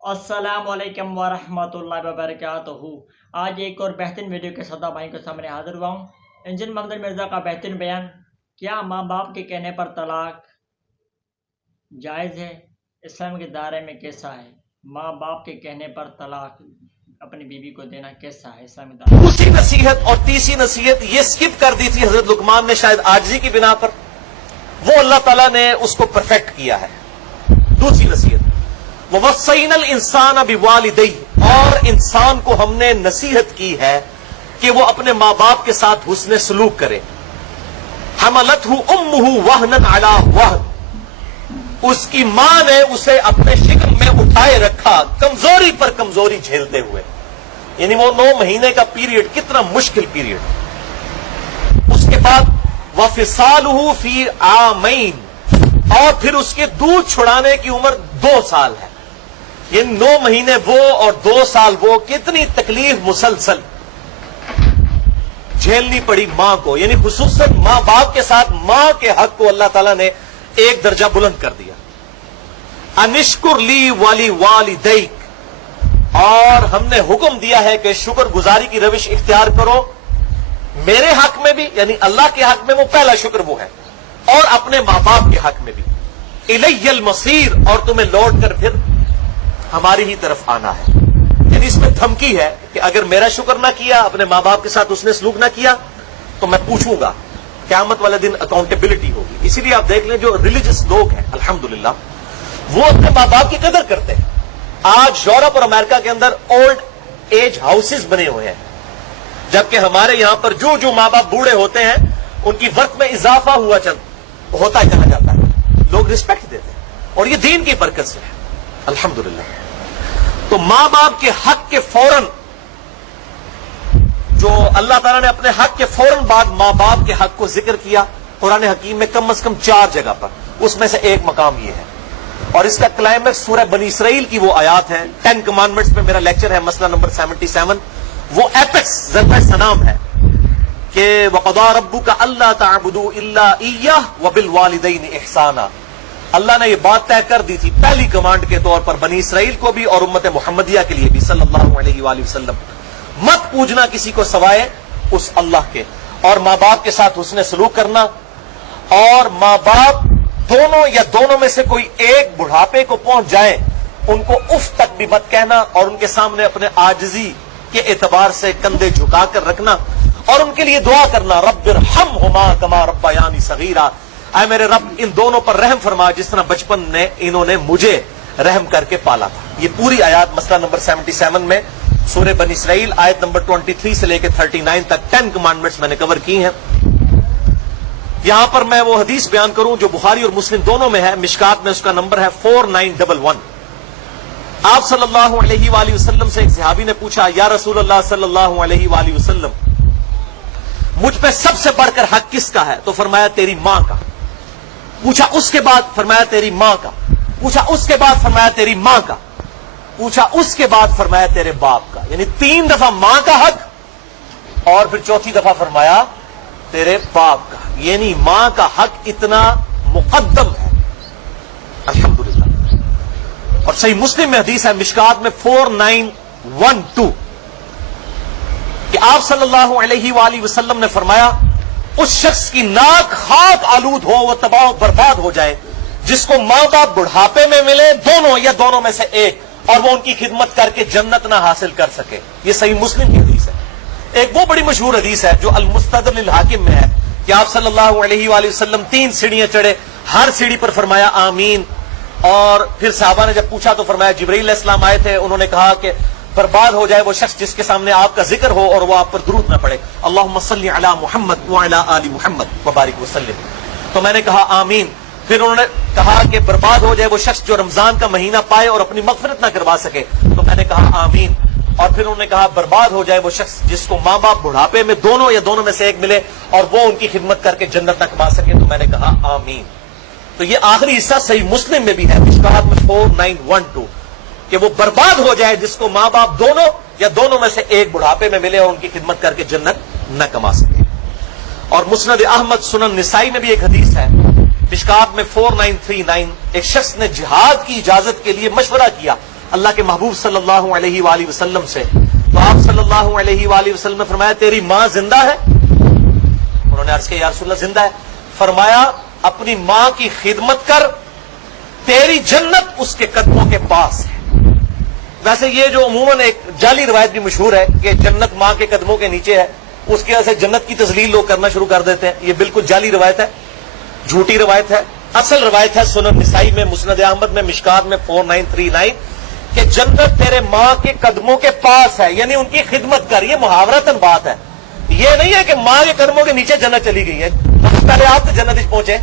السلام علیکم ورحمۃ اللہ وبرکاتہ۔ آج ایک اور بہترین ویڈیو کے ساتھ بھائی کے سامنے حاضر ہوا ہوں۔ انجن محمد مرزا کا بہترین بیان، کیا ماں باپ کے کہنے پر طلاق جائز ہے؟ اسلام کے دائرے میں کیسا ہے؟ ماں باپ کے کہنے پر طلاق اپنی بیوی کو دینا کیسا ہے اسلامی دائرے میں؟ دوسری نصیحت اور تیسری نصیحت یہ سکپ کر دی تھی حضرت لقمان نے، شاید عاجزی کی بنا پر، وہ اللہ تعالیٰ نے اس کو پرفیکٹ کیا ہے۔ دوسری نصیحت وَوَصَّيْنَا الْإِنسَانَ بِوَالِدَيْهِ، اور انسان کو ہم نے نصیحت کی ہے کہ وہ اپنے ماں باپ کے ساتھ حسن سلوک کرے۔ حَمَلَتْهُ أُمُّهُ وَهْنًا عَلَىٰ وَهْنٍ، اس کی ماں نے اسے اپنے شکم میں اٹھائے رکھا، کمزوری پر کمزوری جھیلتے ہوئے۔ یعنی وہ 9 مہینے کا پیریڈ کتنا مشکل پیریڈ۔ اس کے بعد وَفِصَالُهُ فِي عَامَيْنِ، اور پھر اس کے دودھ چھڑانے کی عمر 2 سال ہے۔ یہ 9 مہینے وہ اور 2 سال وہ، کتنی تکلیف مسلسل جھیلنی پڑی ماں کو۔ یعنی خصوصاً ماں باپ کے ساتھ ماں کے حق کو اللہ تعالیٰ نے ایک درجہ بلند کر دیا۔ انشکر لی والی والدیک، اور ہم نے حکم دیا ہے کہ شکر گزاری کی روش اختیار کرو میرے حق میں بھی، یعنی اللہ کے حق میں وہ پہلا شکر وہ ہے، اور اپنے ماں باپ کے حق میں بھی۔ الی المصیر، اور تمہیں لوٹ کر پھر ہماری ہی طرف آنا ہے۔ یعنی اس میں دھمکی ہے کہ اگر میرا شکر نہ کیا، اپنے ماں باپ کے ساتھ اس نے سلوک نہ کیا، تو میں پوچھوں گا، قیامت والے دن اکاؤنٹیبلٹی ہوگی۔ اسی لیے آپ دیکھ لیں جو ریلیجس لوگ ہیں الحمدللہ، وہ اپنے ماں باپ کی قدر کرتے ہیں۔ آج یورپ اور امریکہ کے اندر اولڈ ایج ہاؤسز بنے ہوئے ہیں، جبکہ ہمارے یہاں پر جو ماں باپ بوڑھے ہوتے ہیں ان کی وقت میں اضافہ ہوتا چلا جاتا ہے، لوگ رسپیکٹ دیتے ہیں، اور یہ دین کی برکت سے ہے الحمدللہ۔ تو ماں باپ کے حق کے فوراً، جو اللہ تعالیٰ نے اپنے حق کے فوراً بعد ماں باپ کے حق کو ذکر کیا قرآن حکیم میں کم از کم 4 جگہ پر، اس میں سے ایک مقام یہ ہے، اور اس کا کلائمیکس سورہ بنی اسرائیل کی وہ آیات ہیں 10 کمانڈمنٹس میں، میرا لیکچر ہے مسئلہ نمبر 77، وہ ایپکس ذبح سنام ہے کہ وَقَضَىٰ رَبُّكَ أَلَّا تَعْبُدُوا إِلَّا إِيَّهُ وَبِالْوَالِدَيْنِ إِحْسَانًا۔ اللہ نے یہ بات طے کر دی تھی پہلی کمانڈ کے طور پر بنی اسرائیل کو بھی اور امت محمدیہ کے لیے بھی صلی اللہ علیہ وآلہ وسلم، مت پوجنا کسی کو سوائے اس اللہ کے، اور ماں باپ کے ساتھ حسن سلوک کرنا، اور ماں باپ دونوں یا دونوں میں سے کوئی ایک بڑھاپے کو پہنچ جائے ان کو اف تک بھی مت کہنا، اور ان کے سامنے اپنے عاجزی کے اعتبار سے کندھے جھکا کر رکھنا، اور ان کے لیے دعا کرنا رب ارحمہما کما ربیانی صغیرا، اے میرے رب ان دونوں پر رحم فرما جس طرح بچپن نے انہوں نے مجھے رحم کر کے پالا تھا۔ یہ پوری آیات مسئلہ نمبر 77 میں سورہ بنی اسرائیل آیت نمبر 23 سے لے کے 39 تک 10 کمانڈمنٹس میں نے کور کی ہیں۔ یہاں پر میں وہ حدیث بیان کروں جو بخاری اور مسلم دونوں میں ہے، مشکات میں اس کا نمبر ہے 4911۔ آپ صلی اللہ علیہ وآلہ وسلم سے ایک صحابی نے پوچھا، یا رسول اللہ صلی اللہ علیہ وآلہ وسلم، مجھ پہ سب سے بڑھ کر حق کس کا ہے؟ تو فرمایا تیری ماں کا۔ پوچھا اس کے بعد؟ فرمایا تیری ماں کا۔ پوچھا اس کے بعد؟ فرمایا تیری ماں کا۔ پوچھا اس کے بعد؟ فرمایا تیرے باپ کا۔ یعنی 3 دفعہ ماں کا حق، اور پھر 4تھی دفعہ فرمایا تیرے باپ کا۔ یعنی ماں کا حق اتنا مقدم ہے الحمدللہ۔ اور صحیح مسلم میں حدیث ہے مشکات میں 4912 کہ آپ صلی اللہ علیہ وآلہ وسلم نے فرمایا، اس شخص کی ناک خاک آلود ہو، وہ تباہ و برباد ہو جائے جس کو ماں باپ بڑھاپے میں ملے دونوں یا دونوں میں سے ایک، اور وہ ان کی خدمت کر کے جنت نہ حاصل کر سکے۔ یہ صحیح مسلم کی حدیث ہے۔ ایک وہ بڑی مشہور حدیث ہے جو المستدرک للحاکم میں ہے کہ آپ صلی اللہ علیہ وآلہ وسلم 3 سیڑھیاں چڑھے، ہر سیڑھی پر فرمایا آمین، اور پھر صحابہ نے جب پوچھا تو فرمایا جبرائیل علیہ السلام آئے تھے، انہوں نے کہا کہ برباد ہو جائے وہ شخص جس کے سامنے آپ کا ذکر ہو اور وہ آپ پر درود نہ پڑے، اللہم صلی علی محمد وعلی آل محمد وبارک وسلم۔ تو میں نے کہا آمین۔ پھر انہوں نے کہا کہ برباد ہو جائے وہ شخص جو رمضان کا مہینہ پائے اور اپنی مغفرت نہ کروا سکے، تو میں نے کہا آمین۔ اور پھر انہوں نے کہا برباد ہو جائے وہ شخص جس کو ماں باپ بڑھاپے میں دونوں یا دونوں میں سے ایک ملے اور وہ ان کی خدمت کر کے جنت نہ کما سکے، تو میں نے کہا آمین۔ تو یہ آخری حصہ صحیح مسلم میں بھی ہے مشکات میں 4912 کہ وہ برباد ہو جائے جس کو ماں باپ دونوں یا دونوں میں سے ایک بڑھاپے میں ملے اور ان کی خدمت کر کے جنت نہ کما سکے۔ اور مسند احمد سنن نسائی میں بھی ایک حدیث ہے مشکات میں 4939، ایک شخص نے جہاد کی اجازت کے لیے مشورہ کیا اللہ کے محبوب صلی اللہ علیہ وآلہ وسلم سے, تو آپ صلی اللہ علیہ وآلہ وسلم نے فرمایا تیری ماں زندہ ہے؟ انہوں نے عرض کیا یا رسول اللہ زندہ ہے. فرمایا اپنی ماں کی خدمت کر, تیری جنت اس کے قدموں کے پاس ہے. ویسے یہ جو عموماً ایک جعلی روایت بھی مشہور ہے کہ جنت ماں کے قدموں کے نیچے ہے, اس کی وجہ سے جنت کی تذلیل لوگ کرنا شروع کر دیتے ہیں. یہ بالکل جعلی روایت ہے, جھوٹی روایت ہے. اصل روایت ہے سنن نسائی میں, مسند احمد میں, مشکات میں 4939 کہ جنت تیرے ماں کے قدموں کے پاس ہے, یعنی ان کی خدمت کر. یہ محاورتاً بات ہے, یہ نہیں ہے کہ ماں کے قدموں کے نیچے جنت چلی گئی ہے, پہلے آپ تو جنت پہنچے.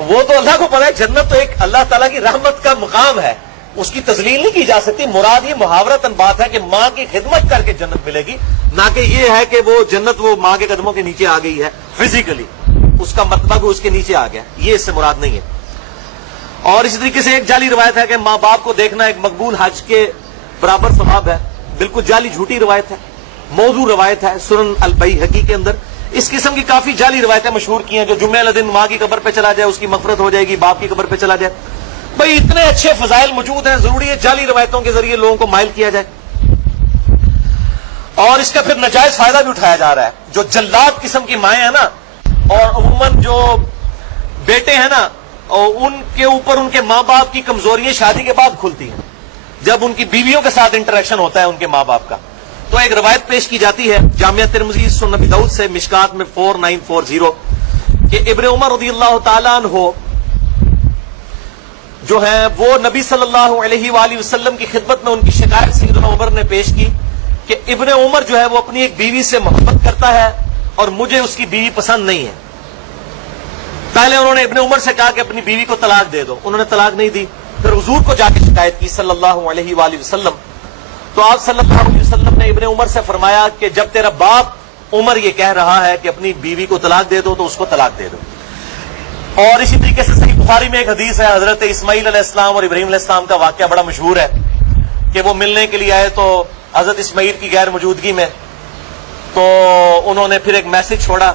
وہ تو اللہ کو پتا ہے, جنت تو ایک اللہ تعالیٰ کی رحمت کا مقام ہے, اس کی تذلیل نہیں کی جا سکتی. مراد یہ محاورتاً بات ہے کہ ماں کی خدمت کر کے جنت ملے گی, نہ کہ یہ ہے کہ وہ جنت وہ ماں کے قدموں کے نیچے آ گئی ہے فزیکلی, اس کا مرتبہ بھی اس کے نیچے آ گیا. یہ اس سے مراد نہیں ہے. اور اسی طریقے سے ایک جعلی روایت ہے کہ ماں باپ کو دیکھنا ایک مقبول حج کے برابر ثواب ہے. بالکل جعلی جھوٹی روایت ہے, موضوع روایت ہے سنن البیہقی کے اندر. اس قسم کی کافی جعلی روایتیں مشہور کی ہیں, جو جمعہ والے دن ماں کی قبر پہ چلا جائے اس کی مغفرت ہو جائے گی, باپ کی قبر پہ چلا جائے. بھائی اتنے اچھے فضائل موجود ہیں, ضروری ہے جعلی روایتوں کے ذریعے لوگوں کو مائل کیا جائے. اور اس کا پھر ناجائز فائدہ بھی اٹھایا جا رہا ہے. جو جلاد قسم کی مائیں ہیں نا, اور عموماً جو بیٹے ہیں نا, اور ان کے اوپر ان کے ماں باپ کی کمزوریاں شادی کے بعد کھلتی ہیں, جب ان کی بیویوں کے ساتھ انٹریکشن ہوتا ہے ان کے ماں باپ کا. تو ایک روایت پیش کی جاتی ہے جامعہ ترمذی سنن ابی داؤد سے, مشکات میں 4940 کہ ابن عمر رضی اللہ تعالیٰ عنہ جو ہیں وہ نبی صلی اللہ علیہ وآلہ وسلم کی خدمت میں ان کی شکایت سیدنا عمر نے پیش کی کہ ابن عمر جو ہے وہ اپنی ایک بیوی سے محبت کرتا ہے اور مجھے اس کی بیوی پسند نہیں ہے. پہلے انہوں نے ابن عمر سے کہا کہ اپنی بیوی کو طلاق دے دو, انہوں نے طلاق نہیں دی. پھر حضور کو جا کے شکایت کی صلی اللہ علیہ وآلہ وسلم. تو آپ صلی اللہ علیہ وسلم نے ابن عمر سے فرمایا کہ جب تیرا باپ عمر یہ کہہ رہا ہے کہ اپنی بیوی کو طلاق دے دو تو اس کو طلاق دے دو. اور اسی طریقے سے صحیح بخاری میں ایک حدیث ہے, حضرت اسماعیل علیہ السلام اور ابراہیم علیہ السلام کا واقعہ بڑا مشہور ہے کہ وہ ملنے کے لیے آئے تو حضرت اسماعیل کی غیر موجودگی میں تو انہوں نے پھر ایک میسج چھوڑا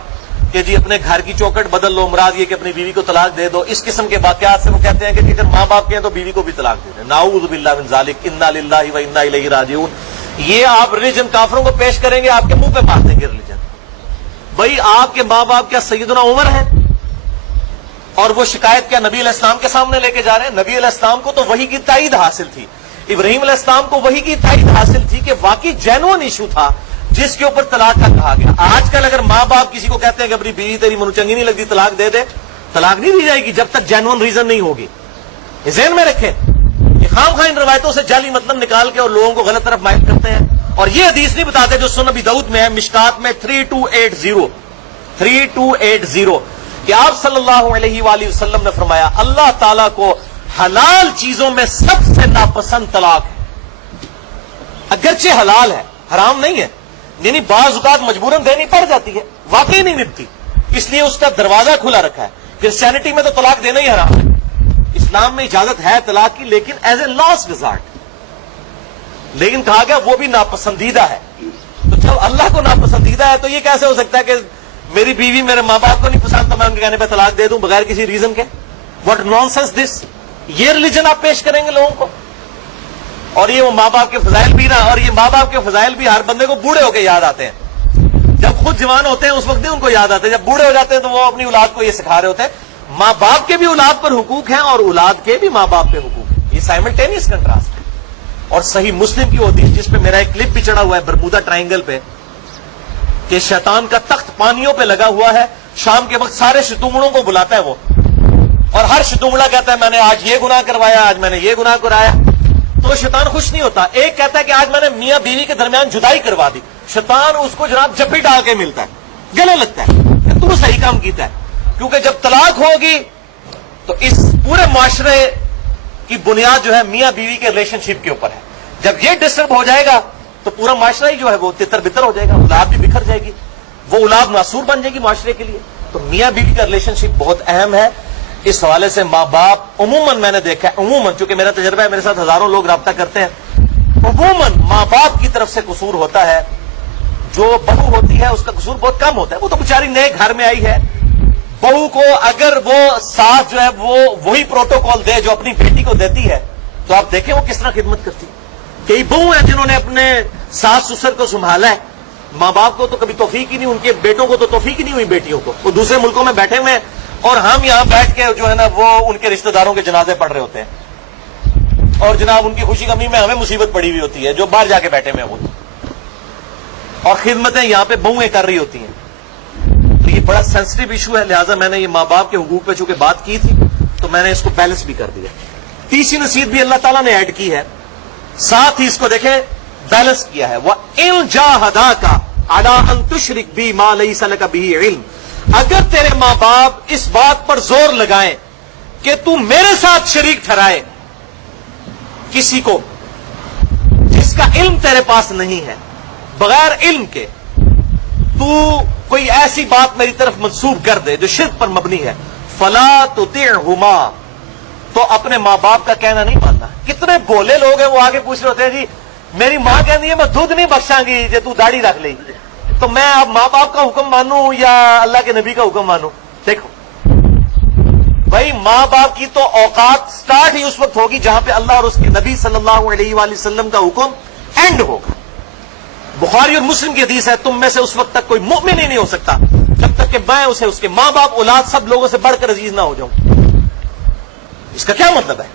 کہ جی اپنے گھر کی چوکٹ بدل لو, مراد یہ کہ اپنی بیوی کو طلاق دے دو. اس قسم کے واقعات سے وہ کہتے ہیں کہ اگر ماں باپ کے ہیں تو بیوی کو بھی طلاق دے دیں. نعوذ باللہ من ذالک, انا للہ و انا الیہ راجعون. یہ آپ ریلیجن کافروں کو پیش کریں گے, آپ کے منہ پہ مار دیں گے ریلیجن. بھائی آپ کے ماں باپ کیا سیدنا عمر ہیں, اور وہ شکایت کیا نبی علیہ السلام کے سامنے لے کے جا رہے ہیں؟ نبی علیہ السلام کو تو وحی کی تائید حاصل تھی, ابراہیم علیہ السلام کو وحی کی تائید حاصل تھی کہ واقعی جینوئن ایشو تھا جس کے اوپر طلاق کا کہا گیا. آج کل اگر ماں باپ کسی کو کہتے ہیں کہ اپنی بیوی تیری منو چنگی نہیں لگتی طلاق دے دے, طلاق نہیں دی جائے گی جب تک جینوئن ریزن نہیں ہوگی. یہ ذہن میں رکھیں. یہ خام خواہ ان روایتوں سے جعلی مطلب نکال کے اور لوگوں کو غلط طرف مائل کرتے ہیں, اور یہ حدیث نہیں بتاتے جو سنن ابی داؤد میں ہے, مشکات میں 3280 کہ آپ صلی اللہ علیہ وآلہ وسلم نے فرمایا اللہ تعالیٰ کو حلال چیزوں میں سب سے ناپسند طلاق ہے. اگرچہ حلال ہے, حرام نہیں ہے, یعنی بعض اوقات مجبوراً دینی پڑ جاتی ہے, واقعی نہیں ملتی, اس لیے اس کا دروازہ کھلا رکھا ہے. کرسچینٹی میں تو طلاق دینا ہی حرام ہے, اسلام میں اجازت ہے طلاق کی لیکن ایز اے لاسٹ ریزارٹ. لیکن کہا گیا وہ بھی ناپسندیدہ ہے. تو جب اللہ کو ناپسندیدہ ہے تو یہ کیسے ہو سکتا ہے کہ میری بیوی میرے ماں باپ کو نہیں پسند تو میں ان کے کہنے پہ طلاق دے دوں بغیر کسی ریزن کے؟ واٹ نانسنس دس. یہ ریلیجن آپ پیش کریں گے لوگوں کو؟ اور یہ وہ ماں باپ کے فضائل بھی نا, اور یہ ماں باپ کے فضائل بھی ہر بندے کو بوڑھے ہو کے یاد آتے ہیں. جب خود جوان ہوتے ہیں اس وقت نہیں ان کو یاد آتے, جب بوڑھے ہو جاتے ہیں تو وہ اپنی اولاد کو یہ سکھا رہے ہوتے ہیں. ماں باپ کے بھی اولاد پر حقوق ہیں اور اولاد کے بھی ماں باپ پہ حقوق ہیں. یہ سائملٹینیس کنٹراسٹ ہے. اور صحیح مسلم کی حدیث جس پہ میرا ایک کلپ بھی چڑھا ہوا ہے برمودا ٹرائنگل پہ, کہ شیطان کا تخت پانیوں پہ لگا ہوا ہے, شام کے وقت سارے شتونگڑوں کو بلاتا ہے وہ, اور ہر شتونگڑا کہتا ہے میں نے آج یہ گناہ کروایا, آج میں نے یہ گناہ کرایا. تو شیطان خوش نہیں ہوتا. ایک کہتا ہے کہ آج میں نے میاں بیوی کے درمیان جدائی کروا دی. شیطان اس کو جناب جپی ڈال کے ملتا ہے, گلے لگتا ہے کہ تو صحیح کام کیتا ہے. کیونکہ جب طلاق ہوگی تو اس پورے معاشرے کی بنیاد جو ہے میاں بیوی کے ریلیشن شپ کے اوپر ہے. جب یہ ڈسٹرب ہو جائے گا تو پورا معاشرہ ہی جو ہے وہ تتر بتر ہو جائے گا, اولاد بھی بکھر جائے گی, وہ اولاد معصور بن جائے گی معاشرے کے لیے. تو میاں بیوی کا ریلیشن شپ بہت اہم ہے. اس حوالے سے ماں باپ عموماً میں نے دیکھا ہے, عموماً چونکہ میرا تجربہ ہے, میرے ساتھ ہزاروں لوگ رابطہ کرتے ہیں, عموماً ماں باپ کی طرف سے قصور ہوتا ہے. جو بہو ہوتی ہے اس کا قصور بہت کم ہوتا ہے, وہ تو بیچاری نئے گھر میں آئی ہے. بہو کو اگر وہ ساس جو ہے وہ وہی پروٹوکول دے جو اپنی بیٹی کو دیتی ہے تو آپ دیکھیں وہ کس طرح خدمت کرتی. کئی بہو ہیں جنہوں نے اپنے ساس سسر کو سنبھالا ہے, ماں باپ کو تو کبھی توفیق ہی نہیں, ان کے بیٹوں کو تو توفیق ہی نہیں ہوئی بیٹیوں کو, وہ دوسرے ملکوں میں بیٹھے ہوئے ہیں اور ہم یہاں بیٹھ کے جو ہے نا وہ ان کے رشتہ داروں کے جنازے پڑھ رہے ہوتے ہیں, اور جناب ان کی خوشی غمی میں ہمیں مصیبت پڑی ہوئی ہوتی ہے جو باہر جا کے بیٹھے ہوئے ہیں وہ, اور خدمتیں یہاں پہ بہویں کر رہی ہوتی ہیں. تو یہ بڑا سینسٹیو ایشو ہے, لہٰذا میں نے یہ ماں باپ کے حقوق پہ چونکہ بات کی تھی تو میں نے اس کو بیلنس بھی کر دیا. تیسری نصیحت بھی اللہ تعالیٰ نے ایڈ کی ہے, ساتھ ہی اس کو دیکھیں بیلنس کیا ہے. وَإِن جَاهَدَاكَ عَلَىٰ أَن تُشْرِكْ بِي مَا لَيْسَ لَكَ بِهِ عِلْمٌ, اگر تیرے ماں باپ اس بات پر زور لگائیں کہ تو میرے ساتھ شریک ٹھہرائے کسی کو جس کا علم تیرے پاس نہیں ہے, بغیر علم کے تو کوئی ایسی بات میری طرف منسوب کر دے جو شرک پر مبنی ہے, فَلَا تُطِعْهُمَا, تو اپنے ماں باپ کا کہنا نہیں ماننا. کتنے بولے لوگ ہیں وہ آگے پوچھ رہے ہوتے ہیں جی میری ماں کہتی ہے میں دودھ نہیں بخشاں گی جے تو داڑھی رکھ لے, تو میں اب ماں باپ کا حکم مانوں یا اللہ کے نبی کا حکم مانوں. دیکھو بھائی, ماں باپ کی تو اوقات سٹارٹ ہی اس وقت ہوگی جہاں پہ اللہ اور اس کے نبی صلی اللہ علیہ وآلہ وسلم کا حکم اینڈ ہوگا. بخاری اور مسلم کی حدیث ہے, تم میں سے اس وقت تک کوئی مومن ہی نہیں ہو سکتا جب تک کہ میں اسے اس کے ماں باپ اولاد سب لوگوں سے بڑھ کر عزیز نہ ہو جاؤں. اس کا کیا مطلب ہے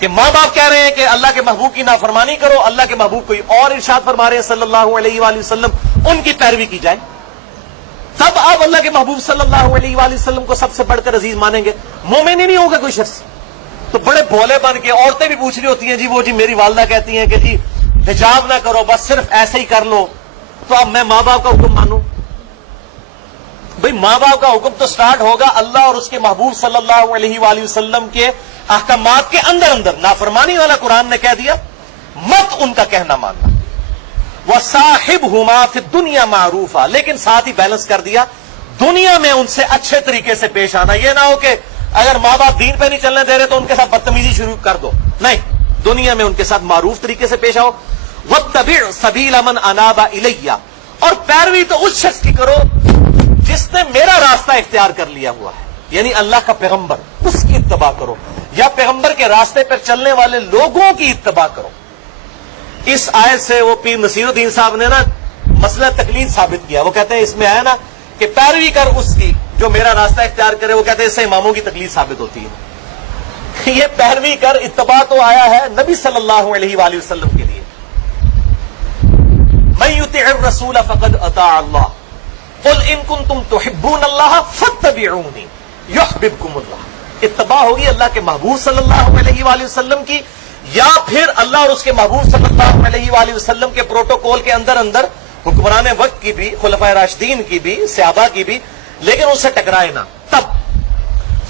کہ ماں باپ کہہ رہے ہیں کہ اللہ کے محبوب کی نافرمانی کرو, اللہ کے محبوب کوئی اور ارشاد فرما رہے ہیں صلی اللہ علیہ وآلہ وسلم, ان کی پیروی کی جائے, تب آپ اللہ کے محبوب صلی اللہ علیہ وآلہ وسلم کو سب سے بڑھ کر عزیز مانیں گے. مومن ہی نہیں ہوگا کوئی شخص. تو بڑے بھولے بن کے عورتیں بھی پوچھ رہی ہوتی ہیں جی وہ جی میری والدہ کہتی ہیں کہ جی حجاب نہ کرو, بس صرف ایسے ہی کر لو, تو اب میں ماں باپ کا حکم مانوں. بھئی ماں باپ کا حکم تو سٹارٹ ہوگا اللہ اور اس کے محبوب صلی اللہ علیہ وآلہ وسلم کے احکامات کے اندر اندر. نافرمانی والا قرآن نے کہہ دیا مت ان کا کہنا ماننا. وَصَاحِبْهُمَا فِي الدُّنْيَا مَعْرُوفًا, لیکن ساتھ ہی بیلنس کر دیا دنیا میں ان سے اچھے طریقے سے پیش آنا. یہ نہ ہو کہ اگر ماں باپ دین پہ نہیں چلنے دے رہے تو ان کے ساتھ بدتمیزی شروع کر دو, نہیں, دنیا میں ان کے ساتھ معروف طریقے سے پیش آؤ. وَاتَّبِعْ سَبِيلَ مَنْ أَنَابَ إِلَيَّ, اور پیروی تو اس شخص کی کرو جس نے میرا راستہ اختیار کر لیا ہوا ہے, یعنی اللہ کا پیغمبر, اس کی اتباع کرو, یا پیغمبر کے راستے پر چلنے والے لوگوں کی اتباع کرو. اس آیت سے وہ پیر نصیر الدین صاحب نے نا مسئلہ تقلید ثابت کیا. وہ کہتے ہیں اس میں آیا نا کہ پیروی کر اس کی جو میرا راستہ اختیار کرے, وہ کہتے ہیں اس سے اماموں کی تقلید ثابت ہوتی ہے. یہ پیروی کر اتباع تو آیا ہے نبی صلی اللہ علیہ وآلہ وسلم کے لیے. من یطع الرسول فقد اطاع اللہ, قل ان کنتم تحبون اللہ فاتبعونی یحببکم اللہ. اتباع ہوگی اللہ کے محبوب صلی اللہ علیہ وآلہ وسلم کی, یا پھر اللہ اور اس کے محبوب صلی اللہ علیہ وآلہ وسلم کے پروٹوکول کے اندر اندر حکمران وقت کی بھی, خلفائے راشدین کی بھی, صحابہ کی بھی, لیکن اس سے ٹکرائے نہ. تب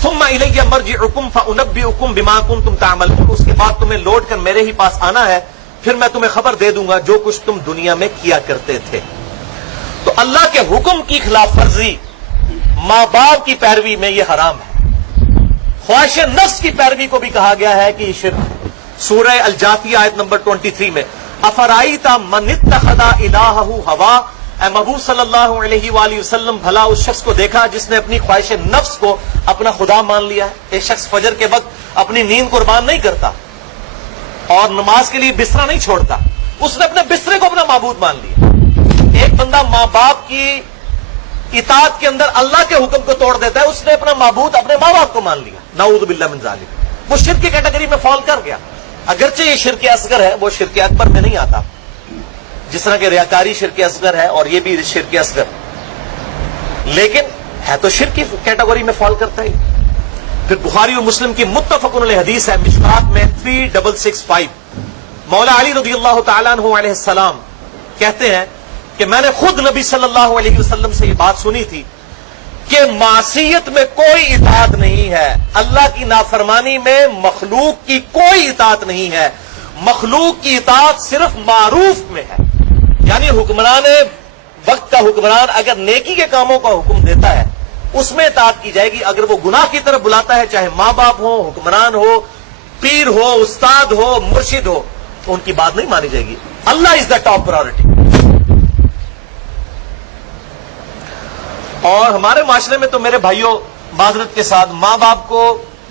ثم الی مرجعکم فانبئکم بما کنتم تعملون, اس کے بعد تمہیں لوٹ کر میرے ہی پاس آنا ہے, پھر میں تمہیں خبر دے دوں گا جو کچھ تم دنیا میں کیا کرتے تھے. تو اللہ کے حکم کی خلاف ورزی, ماں باپ کی پیروی میں یہ حرام ہے. خواہش نفس کی پیروی کو بھی کہا گیا ہے کہ یہ شرک ہے. سورہ الجاثیہ آیت نمبر 23 میں افرائیت من اتخذ الہہ ہوا, اے محبوب صلی اللہ علیہ وآلہ وسلم بھلا اس شخص کو دیکھا جس نے اپنی خواہش نفس کو اپنا خدا مان لیا ہے. ایک شخص فجر کے وقت اپنی نیند قربان نہیں کرتا اور نماز کے لیے بستر نہیں چھوڑتا, اس نے اپنے بسترے کو اپنا معبود مان لیا. ایک بندہ ماں باپ کی اطاعت کے اندر اللہ کے حکم کو توڑ دیتا ہے, اس نے اپنا معبود اپنے ماں باپ کو مان لیا. نعوذ باللہ من ذالک, وہ شرک کی کیٹیگری میں فال کر گیا. اگرچہ یہ شرک اصغر ہے, وہ شرک اکبر میں نہیں آتا, جس طرح کہ ریاکاری شرک اصغر ہے اور یہ بھی شرک اصغر, لیکن ہے تو شرک کی کیٹیگری میں فال کرتا ہے. پھر بخاری اور مسلم کی متفق علیہ حدیث ہے مشکات میں 3665, مولا علی رضی اللہ تعالیٰ عنہ علیہ السلام کہتے ہیں کہ میں نے خود نبی صلی اللہ علیہ وسلم سے یہ بات سنی تھی کہ معصیت میں کوئی اطاعت نہیں ہے, اللہ کی نافرمانی میں مخلوق کی کوئی اطاعت نہیں ہے, مخلوق کی اطاعت صرف معروف میں ہے. یعنی حکمران وقت کا حکمران اگر نیکی کے کاموں کا حکم دیتا ہے اس میں اطاعت کی جائے گی. اگر وہ گناہ کی طرف بلاتا ہے, چاہے ماں باپ ہو, حکمران ہو, پیر ہو, استاد ہو, مرشد ہو, تو ان کی بات نہیں مانی جائے گی. اللہ از دا ٹاپ پرائورٹی. اور ہمارے معاشرے میں تو میرے بھائیوں معذرت کے ساتھ ماں باپ کو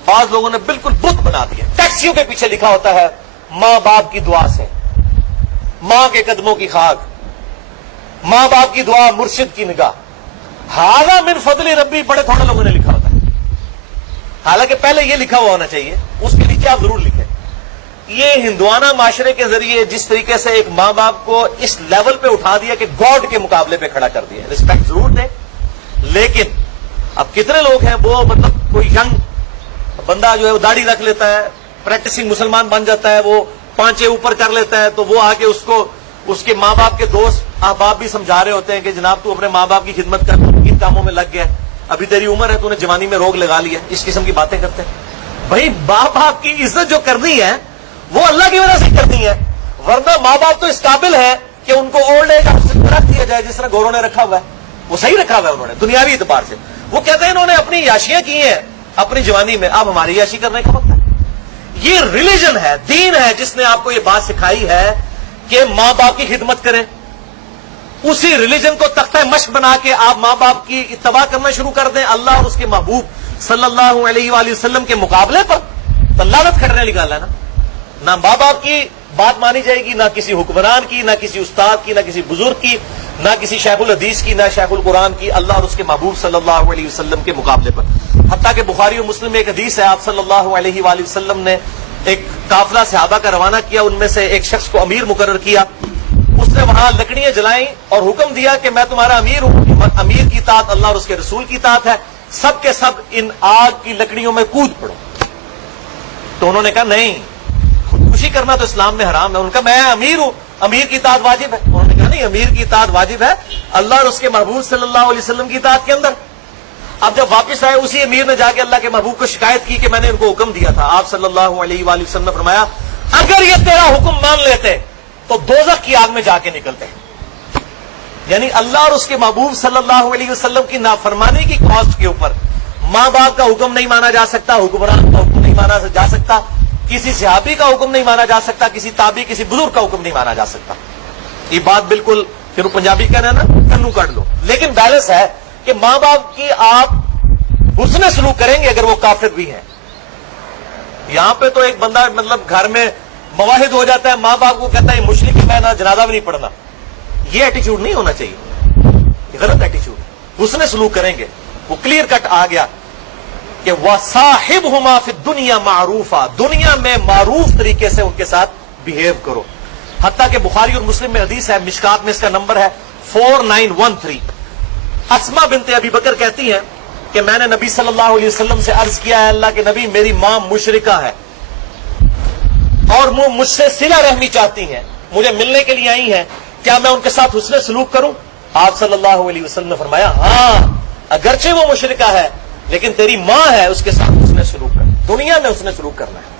بعض لوگوں نے بالکل بت بنا دیا. ٹیکسیوں کے پیچھے لکھا ہوتا ہے ماں باپ کی دعا سے، ماں کے قدموں کی خاک، ماں باپ کی دعا، مرشد کی نگاہ. حالا من فضل ربی بڑے تھوڑے لوگوں نے لکھا ہوتا ہے، حالانکہ پہلے یہ لکھا ہوا ہونا چاہیے، اس کے نیچے آپ ضرور لکھیں. یہ ہندوانہ معاشرے کے ذریعے جس طریقے سے ایک ماں باپ کو اس لیول پہ اٹھا دیا کہ گاڈ کے مقابلے پہ کھڑا کر دیا. رسپیکٹ ضرور دیں، لیکن اب کتنے لوگ ہیں وہ مطلب کوئی ینگ بندہ جو ہے وہ داڑھی رکھ لیتا ہے، پریکٹسنگ مسلمان بن جاتا ہے، وہ پانچے اوپر کر لیتا ہے، تو وہ آ کے اس کو اس کے ماں باپ کے دوست احباب بھی سمجھا رہے ہوتے ہیں کہ جناب تو اپنے ماں باپ کی خدمت کر، ان کاموں میں لگ گیا، ابھی تیری عمر ہے، تو نے جوانی میں روگ لگا لیا. اس قسم کی باتیں کرتے ہیں. بھائی ماں باپ کی عزت جو کرنی ہے وہ اللہ کی وجہ سے کرنی ہے، ورنہ ماں باپ تو اس قابل ہے کہ ان کو اولڈ ایج رکھ دیا جائے جس طرح گوروں نے رکھا ہوا ہے. وہ صحیح رکھا ہوا ہے انہوں نے دنیاوی اعتبار سے. وہ کہتے ہیں انہوں نے اپنی یاشیاں کی ہیں اپنی جوانی میں، اب ہماری یاشی کرنے کا وقت ہے. یہ ریلیجن ہے، دین ہے جس نے آپ کو یہ بات سکھائی ہے کہ ماں باپ کی خدمت کریں. اسی ریلیجن کو تختہ مشق بنا کے آپ ماں باپ کی اتباع کرنا شروع کر دیں اللہ اور اس کے محبوب صلی اللہ علیہ وآلہ وسلم کے مقابلے پر، تو لعنت کھڑنے والی گال ہے نا. نہ ماں باپ کی بات مانی جائے گی، نہ کسی حکمران کی، نہ کسی استاد کی، نہ کسی بزرگ کی، نہ کسی شیخ الحدیث کی، نہ شیخ القرآن کی، اللہ اور اس کے محبوب صلی اللہ علیہ وسلم کے مقابلے پر. حتیٰ کہ بخاری و مسلم میں ایک حدیث ہے، آپ صلی اللہ علیہ وآلہ وسلم نے ایک قافلہ صحابہ کا روانہ کیا، ان میں سے ایک شخص کو امیر مقرر کیا. اس نے وہاں لکڑیاں جلائیں اور حکم دیا کہ میں تمہارا امیر ہوں، امیر کی اطاعت اللہ اور اس کے رسول کی اطاعت ہے، سب کے سب ان آگ کی لکڑیوں میں کود پڑو. تو انہوں نے کہا نہیں، خودکشی کرنا تو اسلام میں حرام ہے. انہوں نے کہا میں امیر ہوں، امیر کی اطاعت واجب ہے. انہوں نے کہا نہیں، امیر کی اطاعت واجب ہے اللہ اور اس کے محبوب صلی اللہ علیہ وسلم کی اطاعت کے اندر. اب جب واپس آئے اسی امیر نے جا کے اللہ کے محبوب کو شکایت کی کہ میں نے ان کو حکم دیا تھا. آپ صلی اللہ علیہ وآلہ وسلم نے فرمایا اگر یہ تیرا حکم مان لیتے تو دوزخ کی آگ میں جا کے نکلتے. یعنی اللہ اور اس کے محبوب صلی اللہ علیہ وسلم کی نافرمانی کی کاسٹ کے اوپر ماں باپ کا حکم نہیں مانا جا سکتا، حکمران کا حکم نہیں مانا جا سکتا، کسی صحابی کا حکم نہیں مانا جا سکتا، کسی تابعی کسی بزرگ کا حکم نہیں مانا جا سکتا. یہ بات بالکل پھر پنجابی کہنا ہے نا کنو کاٹ لو. لیکن بیلنس ہے کہ ماں باپ کی آپ حسن سلوک کریں گے اگر وہ کافر بھی ہیں. یہاں پہ تو ایک بندہ مطلب گھر میں مواحد ہو جاتا ہے، ماں باپ کو کہتا ہے مشرک میں نہ جنازہ بھی نہیں پڑھنا. یہ ایٹیچیوڈ نہیں ہونا چاہیے، یہ غلط ایٹیچیوڈ. حسن سلوک کریں گے. وہ کلیئر کٹ آ گیا کہ وَصَاحِبْهُمَا فِي الدُّنْيَا مَعْرُوفًا، دنیا میں معروف طریقے سے ان کے ساتھ بہیو کرو. حتیٰ کہ بخاری اور مسلم میں حدیث ہے، مشکات میں اس کا نمبر ہے 4913. اسما بنت ابی بکر کہتی ہیں کہ میں نے نبی صلی اللہ علیہ وسلم سے عرض کیا ہے اللہ کے نبی میری ماں مشرکہ ہے اور وہ مجھ سے صلہ رحمی چاہتی ہیں، مجھے ملنے کے لیے آئی ہیں، کیا میں ان کے ساتھ حسن سلوک کروں؟ آپ صلی اللہ علیہ وسلم نے فرمایا ہاں، اگرچہ وہ مشرکہ ہے لیکن تیری ماں ہے، اس کے ساتھ حسن سلوک کر. دنیا میں حسن سلوک کرنا ہے.